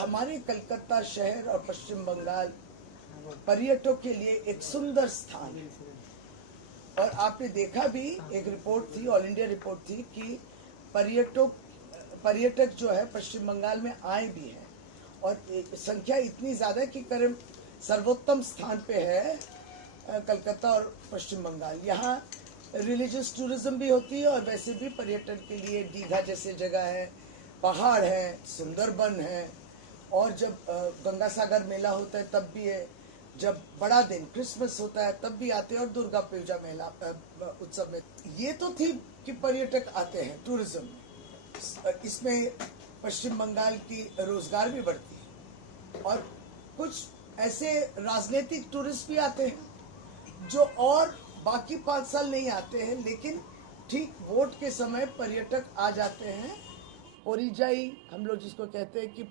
हमारे कलकत्ता शहर और पश्चिम बंगाल पर्यटकों के लिए एक सुंदर स्थान है। और आपने देखा भी, एक रिपोर्ट थी, ऑल इंडिया रिपोर्ट थी कि पर्यटक जो है पश्चिम बंगाल में आए भी हैं और संख्या इतनी ज़्यादा कि करीब सर्वोत्तम स्थान पे है कलकत्ता और पश्चिम बंगाल। यहाँ रिलीजियस टूरिज्म भी होती है और वैसे भी पर्यटन के लिए दीघा जैसे जगह है, पहाड़ है, सुंदरबन है। और जब गंगा सागर मेला होता है तब भी है, जब बड़ा दिन क्रिसमस होता है तब भी आते हैं, और दुर्गा पूजा मेला उत्सव में। ये तो थी कि पर्यटक आते हैं, टूरिज्म, इसमें पश्चिम बंगाल की रोजगार भी बढ़ती है। और कुछ ऐसे राजनीतिक टूरिस्ट भी आते हैं जो और बाकी 5 साल नहीं आते हैं, लेकिन ठीक वोट के समय पर्यटक आ जाते हैं। ओरिजाई हम लोग जिसको कहते हैं कि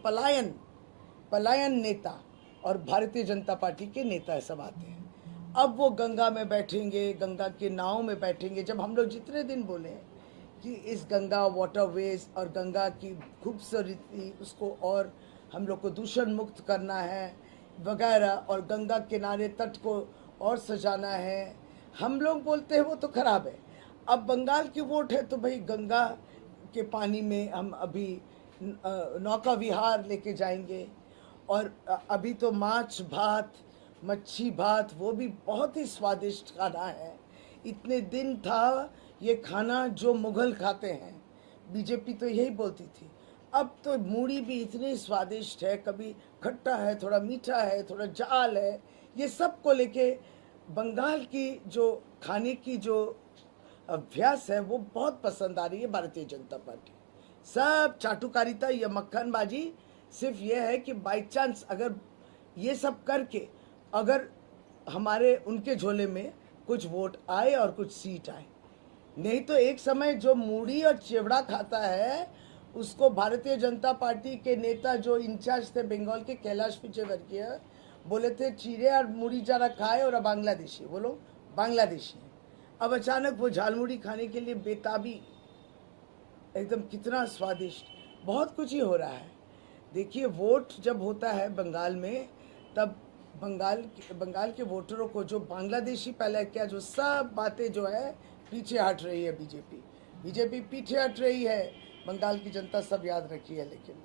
पलायन नेता और भारतीय जनता पार्टी के नेता सब आते हैं। अब वो गंगा में बैठेंगे, गंगा के नाव में बैठेंगे। जब हम लोग जितने दिन बोले कि इस गंगा वाटरवेज और गंगा की खूबसूरती, उसको और हम लोग को दूषण मुक्त करना है वगैरह, और गंगा किनारे तट को और सजाना है, हम लोग बोलते हैं वो तो खराब है। अब बंगाल की वोट है तो भाई गंगा के पानी में हम अभी नौका विहार लेके जाएंगे। और अभी तो माछ भात, मच्छी भात, वो भी बहुत ही स्वादिष्ट खाना है। इतने दिन था ये खाना जो मुगल खाते हैं, बीजेपी तो यही बोलती थी। अब तो मूढ़ी भी इतनी स्वादिष्ट है, कभी खट्टा है, थोड़ा मीठा है, थोड़ा जाल है। ये सब को लेके बंगाल की जो खाने की जो अभ्यास है वो बहुत पसंद आ रही है भारतीय जनता पार्टी। सब चाटुकारिता या मक्खनबाजी सिर्फ ये है कि बाई चांस अगर ये सब करके अगर हमारे उनके झोले में कुछ वोट आए और कुछ सीट आए, नहीं तो एक समय जो मूढ़ी और चिवड़ा खाता है उसको भारतीय जनता पार्टी के नेता जो इंचार्ज थे बंगाल के, कैलाश विजयवर्गीय, बोले थे चीरे और मूढ़ी जरा खाए और बांग्लादेशी, बोलो बांग्लादेशी। अब अचानक वो झालमुड़ी खाने के लिए बेताबी, एकदम कितना स्वादिष्ट, बहुत कुछ ही हो रहा है। देखिए वोट जब होता है बंगाल में, तब बंगाल के वोटरों को जो बांग्लादेशी पहले क्या, जो सब बातें जो है पीछे हट रही है, बीजेपी पीछे हट रही है, बंगाल की जनता सब याद रखी है। लेकिन